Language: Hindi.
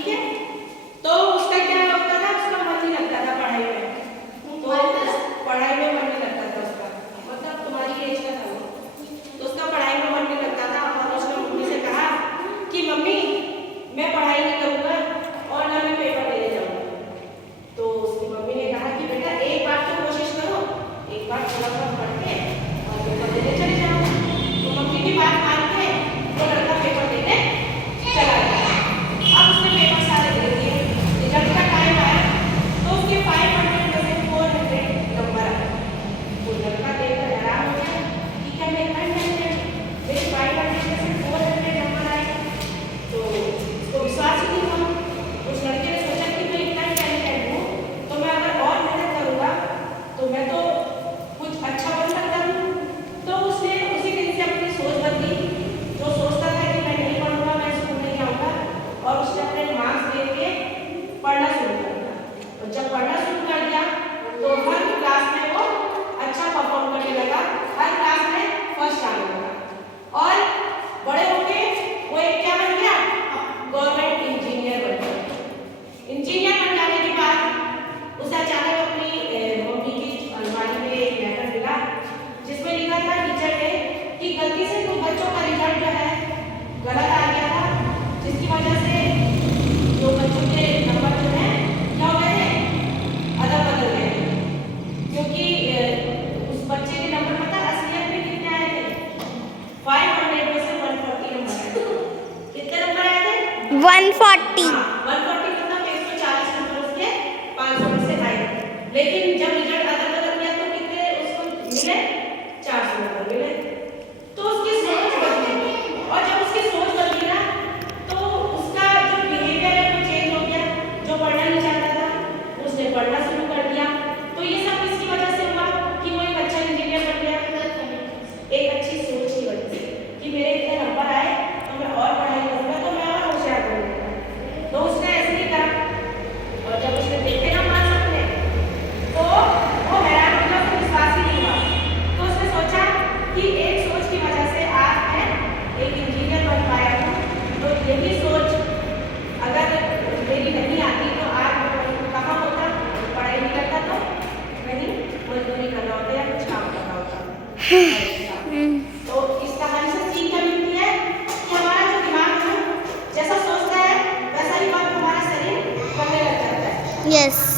ठीक है। तो उसका क्या होता था, उसका मन नहीं लगता था पढ़ाई में, तो पढ़ाई में मन नहीं लगता था उसका, मतलब तुम्हारी एज का था वो, तो उसका पढ़ाई में मन नहीं लगता था और उसने मम्मी से कहा कि मम्मी मैं पढ़ाई नहीं करूँगा और ना मैं पेपर देने जाऊँगा। तो उसकी मम्मी ने कहा कि बेटा एक बार तो कोशिश करो, एक बार थोड़ा बहुत पढ़ के और पेपर देने चले जाओ। तो मम्मी की बात मान के वो लड़का पेपर देने चला गया। अब उसने पेपर सारे दे दिए, रिजल्ट का टाइम आया तो उसके 500 में से 400 नंबर आया। वो लड़का देखकर हैरान हो गया कि क्या मैं 500 मेरे 500 में से 400 नंबर आए, तो उसको विश्वास ही नहीं हुआ। उस लड़के ने सोचा कि मैं इतना टैलेंटेड हूँ तो मैं अगर और मेहनत करूँगा तो मैं तो कुछ अच्छा बन सकता हूँ। तो उसने उसी दिन से अपनी सोच बदली, जो सोचता था कि मैं नहीं पढ़ूंगा, मैं स्कूल नहीं जाऊँगा, और उसने अपने मार्क्स देख के पढ़ना शुरू कर दिया। और जब पढ़ना शुरू कर दिया तो हर क्लास में वो अच्छा परफॉर्म करने लगा, हर क्लास में फर्स्ट आने लगा और बड़े होके वो एक क्या बन गया, गवर्नमेंट इंजीनियर बन गया। इंजीनियर बन जाने के बाद उसे अचानक अपनी मम्मी की अलमारी में एक लेटर मिला जिसमें लिखा था टीचर ने कि गलती से कुछ बच्चों का रिजल्ट जो है गलत आ गया था, जिसकी वजह से जो बच्चों के नंबर जो है क्या हो गए थे, अदल बदल गए थे। क्योंकि उस बच्चे के नंबर पता असलियत में कितने आए थे, 500 में से 140 नंबर आए थे। कितने नंबर आए थे? 140। 140 मतलब 140 नंबर उसके 500 में से आए थे। लेकिन जब रिजल्ट अदल बदल गया तो कितने उसको मिले, 400 नंबर मिले। तो उसकी सोच बदली, और जब उसकी सोच बदली ना तो उसका जो बिहेवियर है वो चेंज हो गया। जो पढ़ना नहीं चाहता था उसने पढ़ना शुरू कर दिया। तो ये सब किसकी वजह से हुआ कि वो एक अच्छा इंजीनियर बन गया, एक अच्छी सोच की वजह से कि मेरे इतने नंबर आए तो मैं और पढ़ाई करूँगा तो मैं और होशियार बनूंगा। तो उसने ऐसे ही करा और जब उसने देखे ना मार्क्स अपने तो वो हैरान हो गया, उसको विश्वास ही नहीं हुआ। तो उसने सोचा कि एक सोच की वजह से आज मैं एक इंजीनियर बन पाया हूँ, तो यही सोच अगर मेरी नहीं आती तो आज मैं कहाँ होता, पढ़ाई नहीं करता तो कहीं मजदूरी करना होता या कुछ काम करना होता। तो इस कहानी से सीख क्या मिलती है कि हमारा जो दिमाग है जैसा सोचता है वैसा ही वक्त हमारा शरीर करने लग जाता है। यस।